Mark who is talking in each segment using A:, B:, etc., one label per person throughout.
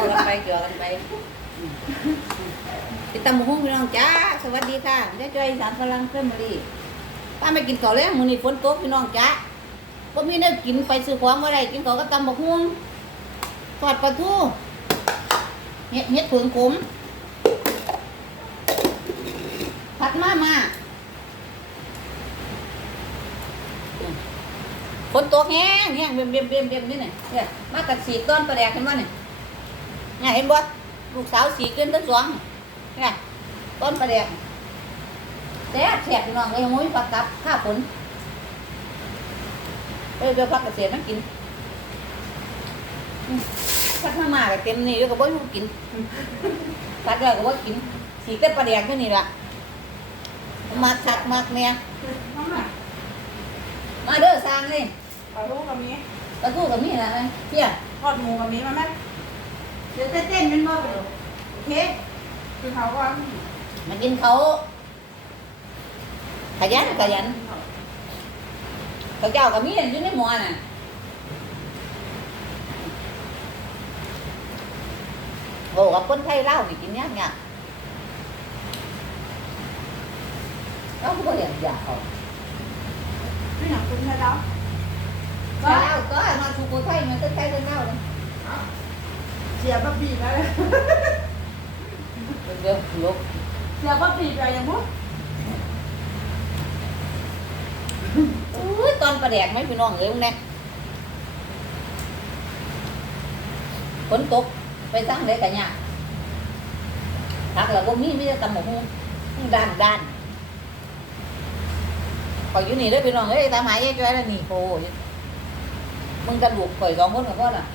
A: เอากันไปเกี่ยวกันไปติดตามหมูหุ้งพี่น้องจ้า สวัสดีค่ะเจ้าจ้อยอีสารพลังเฟมิลี่ป้าไม่กินข้าวแล้วมื้อนี้ฝนตกพี่น้องจ้าบ่มีแนวกินไปซื้อของบ่ได้กินข้าวก็ตำบักหุ่งทอดปลาทูเฮ็ดเฮ็ดเผืองขมผัดมามาฝนตกแห้งแห้งเบียมเบียมเบียมเบียมนี่น่ะเนี่ยมากัดสีต้นปลาแดกเห็นบ่เนี่ย เนี่ยเห็นบ่ลูกสาวสีเกินทั้งสองเนี่ยต้นปลาแดกแซ่บแซ่บพี่น้องเอ้ยโอ้ยผักกับข้าวฝนเอ้ยเดี๋ยวพักเกษตรมากินอืมพัดมาม่าก็เต็มนี่เดี๋ยวก็บ่อยู่กินพัดแล้วก็บ่กิน สีเกินปลาแดกแค่นี้ล่ะมักคักมักเนี่ย
B: น้ำหนัก
A: มาเด้อสร้างเลย
B: ปลาลูกกับมี
A: ตะกู้กับนี่นะเพี่ย
B: ทอดหมูกับมีมาไหม
A: เดี๋ยวเต้นเป็นบ่โอเค
B: คือเขาว่า
A: มากินเขาขยันขยันเขาเจ้ากับมีอยู่ในหม้อน่ะโอ้กับคนไทยเล่าวนี่กินยากยากเราก็เรียนยากเขา
B: ไม่หนักคุณใช่แล้ว
A: เล่าวก็มาสุโขทัยมันก็ใช้เรื่องเล่าวเลย
B: เสียบะบีบแล้ว
A: เดี๋ยวลุก
B: เสียบะบีบอะไรอย่างพวก
A: อุ้ยตอนประแดกไหมพี่น้องเอ้ยมึงเนี่ยฝนตกไปสร้างได้กันยากทักแล้วก็มีไมแต่ได้ตำหมกหุ้งด้านด้านข่อยอยู่นี่เด้อพี่น้องเอ้ยตามหายายจ้อยแล้วนี่โอ้ยมึงกระดูกข่อยสองคนกับพ่อน่ะ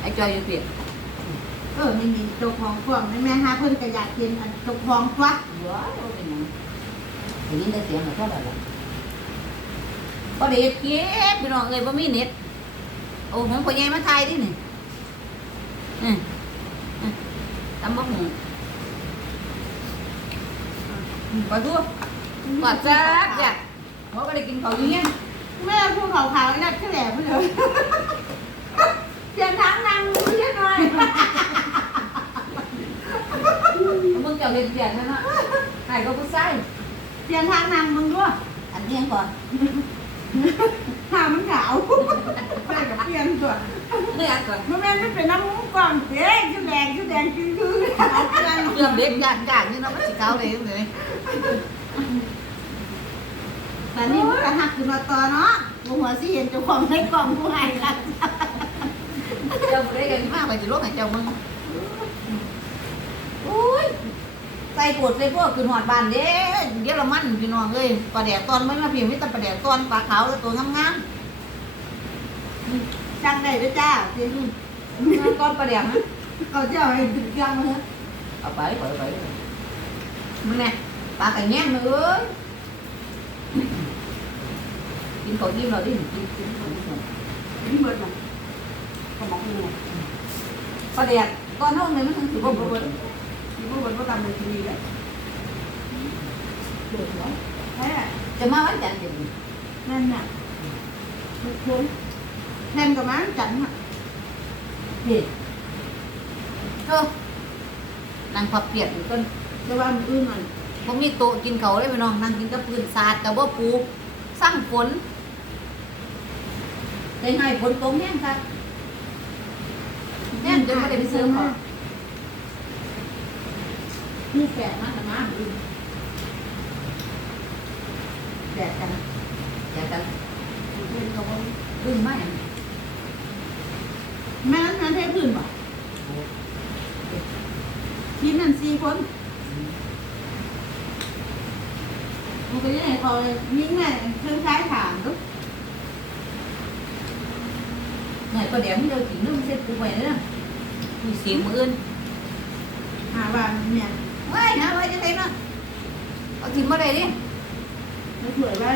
A: ไอ้จอยอยู่เปียก
C: เออนี่มีตัวของพวกนี่แม่ฮะเพิ่นก็อยากกินอันตัวของฟัก
A: ว้าวเป็นหยังได้ยินแต่เสียงแล้วเท่าไหร่ละพอเด็กเก็บพี่น้องเอ้ยบ่มีเน็ตโอ้ผมพ่อใหญ่มาทายดินี่อืมอืมตำบักหุ่งอืมไปดูกอดจักจ้ะเขาก็ได้กินเขาวอยู่เนี่ย
C: แม่พูดขาวๆนั่นคือแหล่เพิ่นเลยเปลี่ยนทางนั่งเยอะหน่อย
A: มึงเจ้าเรียนเปลี่ยนนะเนาะใครก็ผู้ชาย
C: เปลี่ยนทางนั่งมึงด้วย
A: อันเนี้ยงก่อน
C: หามันขาวไปกับเปลี่ยนตัว
A: เนื้อก่อน
C: เมื่อแม่ไม่เป็นน้ำมุ้งก่อนเจ๊คือแดงคือแดงคือคือเอาเปลี่ยน
A: เรื่องเด็กจานจานนี่เนาะมันสิขาวเลยเลย
C: แต่นี่มันก็หักขึ้นมาต่อเนาะหัวสิเห็นเจ้าของในกล่องผู้ให้กัน
A: เจ้าบ่ได้กันมากไปสิโลกให้เจ้ามึงอุ้ยใส่ปวดใส่พวกคือหอดบ้านเด้เดี๋ยวละมันพี่น้องเอ้ยปลาแดกตอนมันมาเพียงมีแต่ปลาแดกตอนปลาขาวตัวงาม
C: ช่างได้ด้วยจ้าจริง
A: ก้อนปลาแดกนะ
C: เอาเจ้าให้ถึงจังเลย
A: เอาไปไปไปมึงเนี่ยปลาไก่แง่มเลยเอ้ย กินข้าวยิ้มเราดิกินกินข้าวยิ้มเรา
B: นี่เบิดหนักสมองหมู
A: ปลาแดกตอนน้องเนี่ยมันทั้งถือว่าบ่เบิด
B: ที่พวกมันก็ตามในทีวีแล้ว
A: เบิดเนาะ
B: แค่
A: จะมาวันจันทร์เดี๋ยวนี้
C: นั่นน่ะทุกคนแทนกับมันจันทร์
A: เฮ้ยเออนั่งพับเปียกอยู่ต้น
C: แต่ว่ามันอื่นมัน
A: บ่มีโต๊ะกินเขาวเลยพี่น้องนั่งกินกับพื้นสาดกับบ่ปูสร้างฝน ได้ไงฝนตกแห้งค่ะแห้งจนไม่ได้ไปซื้อของ
C: มีแฝดมากแต่มาอื่นแฝดกัน
A: อยากจะ
C: เล่นกับว่า
A: ดึงไหม
C: แม่นั้นนั้นให้พื้นบ่ทีมนั้นสี่คนมันก็ยังไงพอยิ่งไงเครื่องใช้ถามลูก
A: เนี่ยก็เดี๋ยวมันจะกินนึงเสร็จปูไปเลยนะมีเสียงมืออื่น
C: หาว่าเนี่ย
A: ว้ายนะไว้จะไหนเนาะเอาทิ้งมาได้ดิ
C: ไม่สวยไว้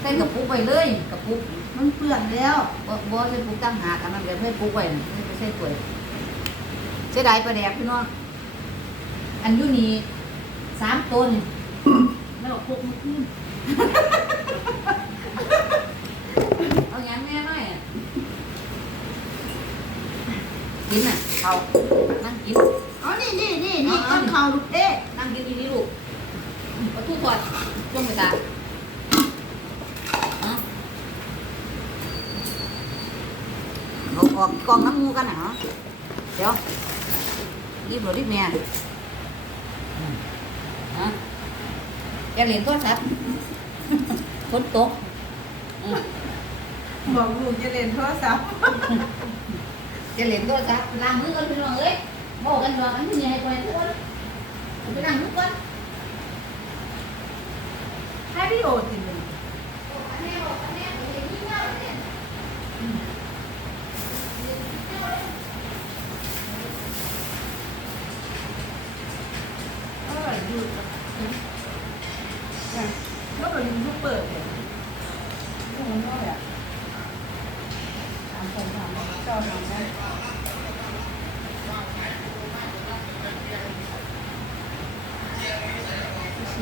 A: ใส่กระปุกไปเลยกระปุก
C: มันเปื่อนแล้ว
A: บ่บ่ใส่ปุกตั้งหากันนั่นเดี๋ยวให้ปุกไว้น่ะไม่ใช่ถ้วยเสียดายปลาแดกพี่น้องอันอยู่นี่สามตัวนี่พกมือขึ้นเอาอย่างแม่หน่อย อะกินอะเขานั่งกิน
C: อ๋อนี่นี่นี่นี่ต้นเขาลูกเด้
A: นั่งกินดีๆลูกเอาตู้ถอดช่วงเวลาเอาเอาออกกล่องน้ำมูกันนะเหรอเดี๋ยวรีบหรอรีบแม่ฮะจะเล่นโทรศัพท์ฝนตกอืม
C: บอกลูกจะเล่นโทรศัพท์
A: จะเล่นโทรศัพท์ล้างมือกันพี่น้องเอ้ยบอ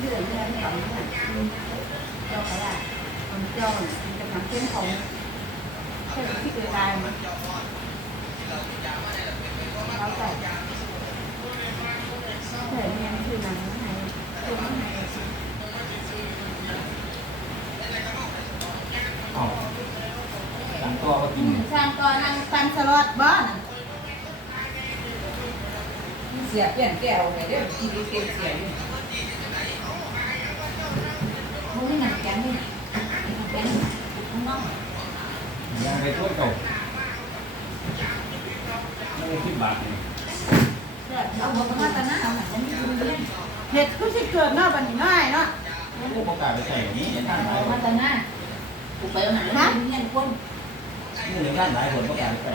C: เป็น
B: โลแค่เองเขาซื้อกันทั้
C: มเจ้าประเด็นเจ้าว่าไม่กินเจ้ากันมันขึ้นเขามันเดือดแรงฝังเนี่ยเจ้าขยะมันเจ้ามันจะทำเส้นเขาแค่ที่เกิดตายมันเขาใส่แต่เนี่ยคือนางไงตัวมันไง
D: อ้าวหลังก็กิน
C: สร้างก่อนนางปันสลอดบ้าน
A: เสียเปลี่ยนแก้วไงเด้อกินเก่งเสียอยู่ มึงนี่หนักแกนนี่แกนข้างนอก
D: ยังไปช่วยเก่าไม่ได้คิดบาทนี่
A: เอาบอกว่าตอนนั้นเอาหนักผมกินเล่น
C: เห็ดก็สิเกิดเนาะบัดนี้ง่ายเนาะ
D: พวกประกาศไปใส่อย่างนี้ท่านหลาย
A: เอา
D: ค
A: มานตอนนั้นกูไปเอาหนังเล่นคน
D: นี่เลยท่านหลายคนประกาศไปใส่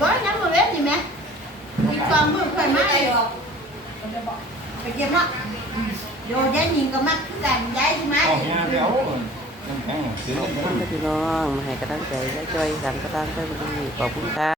C: บ่ยังบ่เว้นนี่แม่อีกสองมื้อค่อยมา
A: ไม่
C: อีก
A: หรอก
C: ไปเก็บเนาะ โยยายหญิงก็มักคือกันยายสิมา
D: ออก
C: อีก
D: งานเดี๋ยวน้ำแข็งซื้อ
E: ขอบคุณพี่น้องมาให้กำลังใจและจอยสันกระตังใจบุรีขอบคุณค่ะ